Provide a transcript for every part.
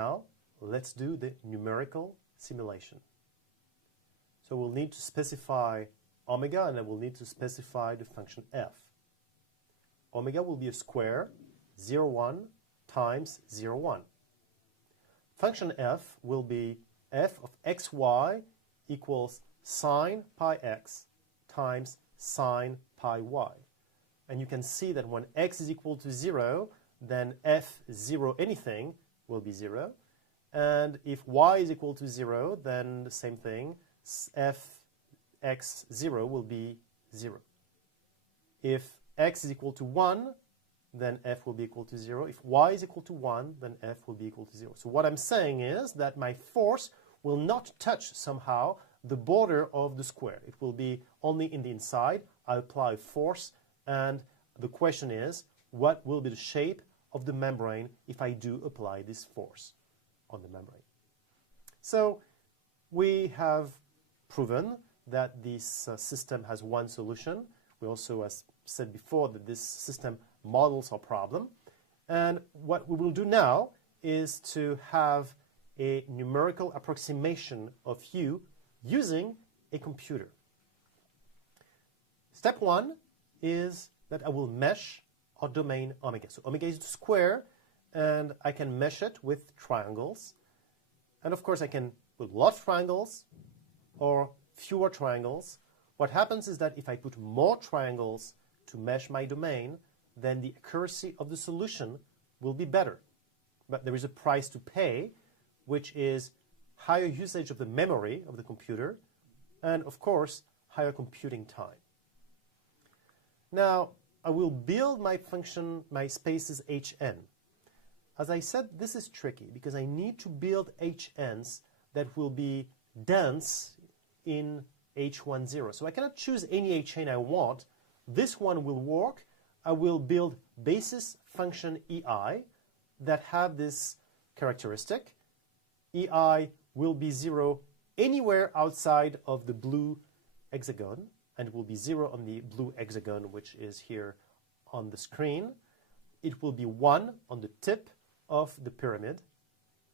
now, let's do the numerical simulation. So we'll need to specify omega, and then we'll need to specify the function f. Omega will be a square, 0, 1 times 0, 1. Function f will be f of xy equals sine pi x times sine pi y. And you can see that when x is equal to 0, then f0 anything will be 0. And if y is equal to 0, then the same thing, fx0 will be 0. If x is equal to 1, then f will be equal to 0. If y is equal to 1, then f will be equal to 0. So what I'm saying is that my force will not touch somehow the border of the square. It will be only in the inside. I apply force, and the question is, what will be the shape of the membrane if I do apply this force on the membrane? So we have proven that this system has one solution. We also, as said before, that this system models our problem. And what we will do now is to have a numerical approximation of U using a computer. Step one is that I will mesh our domain omega. So omega is the square, and I can mesh it with triangles. And of course, I can put a lot of triangles or fewer triangles. What happens is that if I put more triangles to mesh my domain, then the accuracy of the solution will be better. But there is a price to pay, which is higher usage of the memory of the computer, and of course, higher computing time. Now, I will build my function, my spaces Hn. As I said, this is tricky because I need to build Hns that will be dense in H10. So I cannot choose any Hn I want. This one will work. I will build basis function EI that have this characteristic. EI will be 0 anywhere outside of the blue hexagon, and it will be 0 on the blue hexagon, which is here on the screen. It will be 1 on the tip of the pyramid,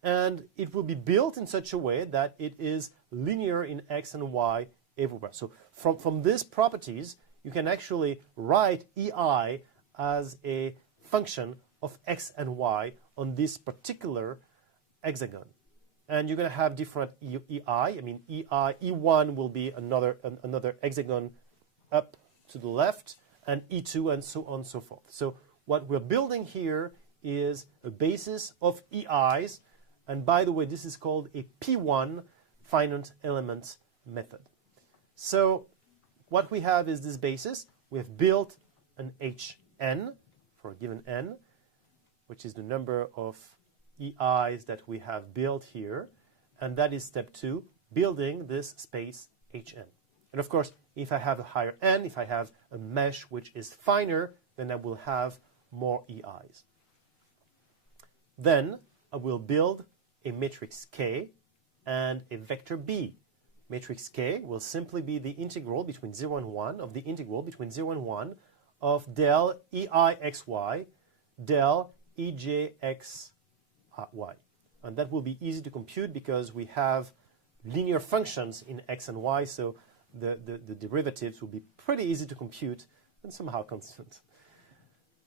and it will be built in such a way that it is linear in x and y everywhere. So from these properties, you can actually write EI as a function of x and y on this particular hexagon. And you're going to have different EI. I mean, E1 will be another hexagon up to the left, and E2, and so on and so forth. So what we're building here is a basis of EIs. And by the way, this is called a P1 finite element method. So what we have is this basis. We have built an Hn for a given n, which is the number of EIs that we have built here. And that is step 2, building this space Hn. And of course, if I have a higher n, if I have a mesh which is finer, then I will have more EIs. Then I will build a matrix K and a vector B. Matrix K will simply be the integral between 0 and 1 of the integral between 0 and 1 of del EIXY del EJXY. And that will be easy to compute because we have linear functions in x and y, so the derivatives will be pretty easy to compute and somehow constant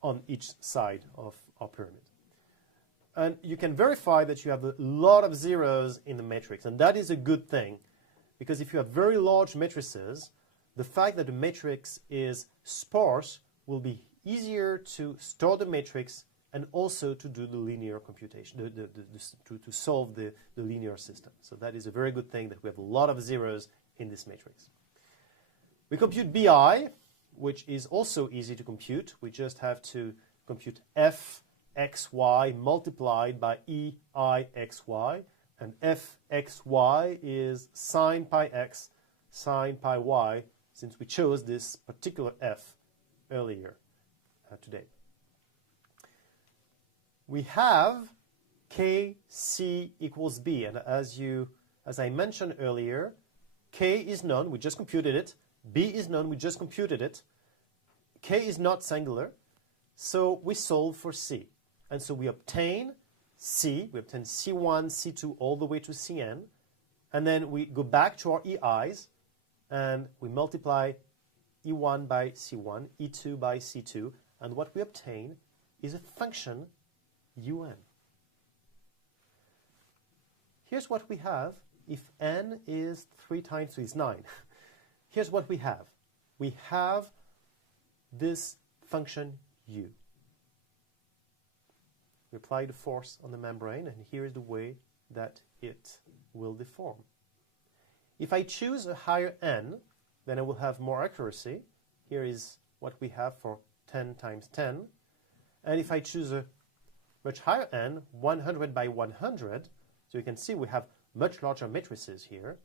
on each side of our pyramid. And you can verify that you have a lot of zeros in the matrix, and that is a good thing, because if you have very large matrices, the fact that the matrix is sparse will be easier to store the matrix and also to do the linear computation, to solve the linear system. So that is a very good thing that we have a lot of zeros in this matrix. We compute BI, which is also easy to compute. We just have to compute fxy multiplied by EIXY, and fxy is sine pi x, sine pi y, since we chose this particular f earlier today. We have kc equals b, and as I mentioned earlier, k is known, we just computed it. B is known, we just computed it. K is not singular, so we solve for c. And so we obtain C, we obtain C1, C2, all the way to Cn, and then we go back to our EIs, and we multiply E1 by C1, E2 by C2, and what we obtain is a function un. Here's what we have if n is 3 times 3 is 9. Here's what we have. We have this function u. We apply the force on the membrane, and here is the way that it will deform. If I choose a higher n, then I will have more accuracy. Here is what we have for 10 times 10. And if I choose a much higher n, 100 by 100, so you can see we have much larger matrices here.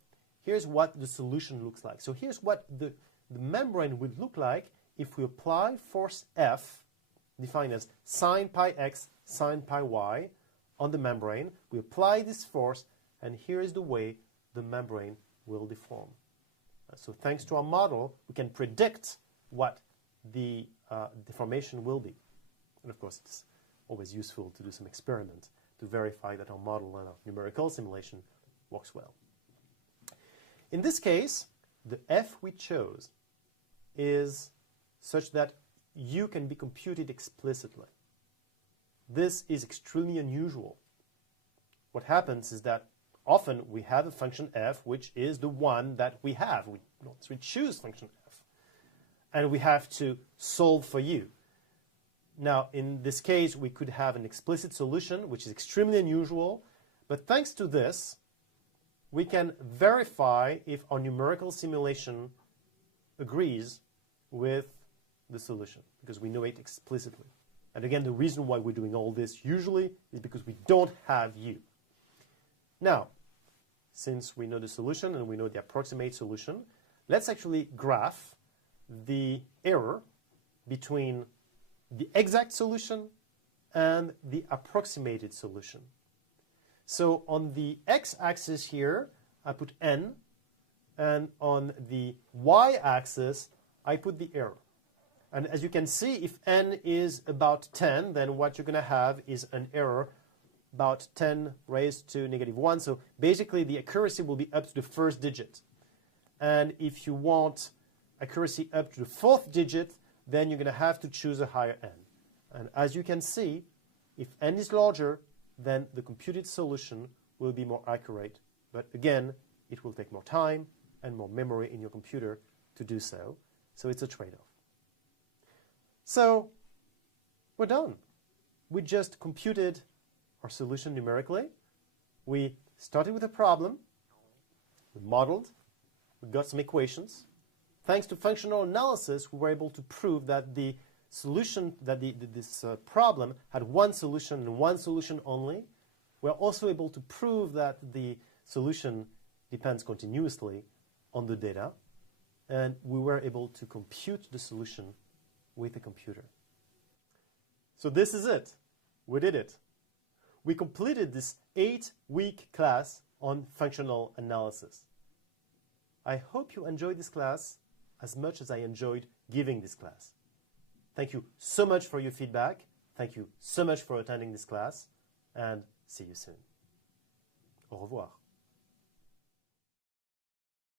Here's what the solution looks like. So here's what the membrane would look like if we apply force F, defined as sine pi x, sine pi y, on the membrane. We apply this force, and here is the way the membrane will deform. So thanks to our model, we can predict what the deformation will be. And of course, it's always useful to do some experiment to verify that our model and our numerical simulation works well. In this case, the f we chose is such that u can be computed explicitly. This is extremely unusual. What happens is that often we have a function f which is the one that we have. We choose function f, and we have to solve for u. Now, in this case, we could have an explicit solution, which is extremely unusual, but thanks to this, we can verify if our numerical simulation agrees with the solution, because we know it explicitly. And again, the reason why we're doing all this usually is because we don't have u. Now, since we know the solution and we know the approximate solution, let's actually graph the error between the exact solution and the approximated solution. So on the x-axis here, I put n, and on the y-axis, I put the error. And as you can see, if n is about 10, then what you're going to have is an error about 10 raised to negative 1. So basically, the accuracy will be up to the first digit. And if you want accuracy up to the fourth digit, then you're going to have to choose a higher n. And as you can see, if n is larger, then the computed solution will be more accurate. But again, it will take more time and more memory in your computer to do so. So it's a trade-off. So we're done. We just computed our solution numerically. We started with a problem. We modeled. We got some equations. Thanks to functional analysis, we were able to prove that the solution, that this problem had one solution and one solution only. We're also able to prove that the solution depends continuously on the data. And we were able to compute the solution with a computer. So this is it. We did it. We completed this 8-week class on functional analysis. I hope you enjoyed this class as much as I enjoyed giving this class. Thank you so much for your feedback. Thank you so much for attending this class, and see you soon. Au revoir.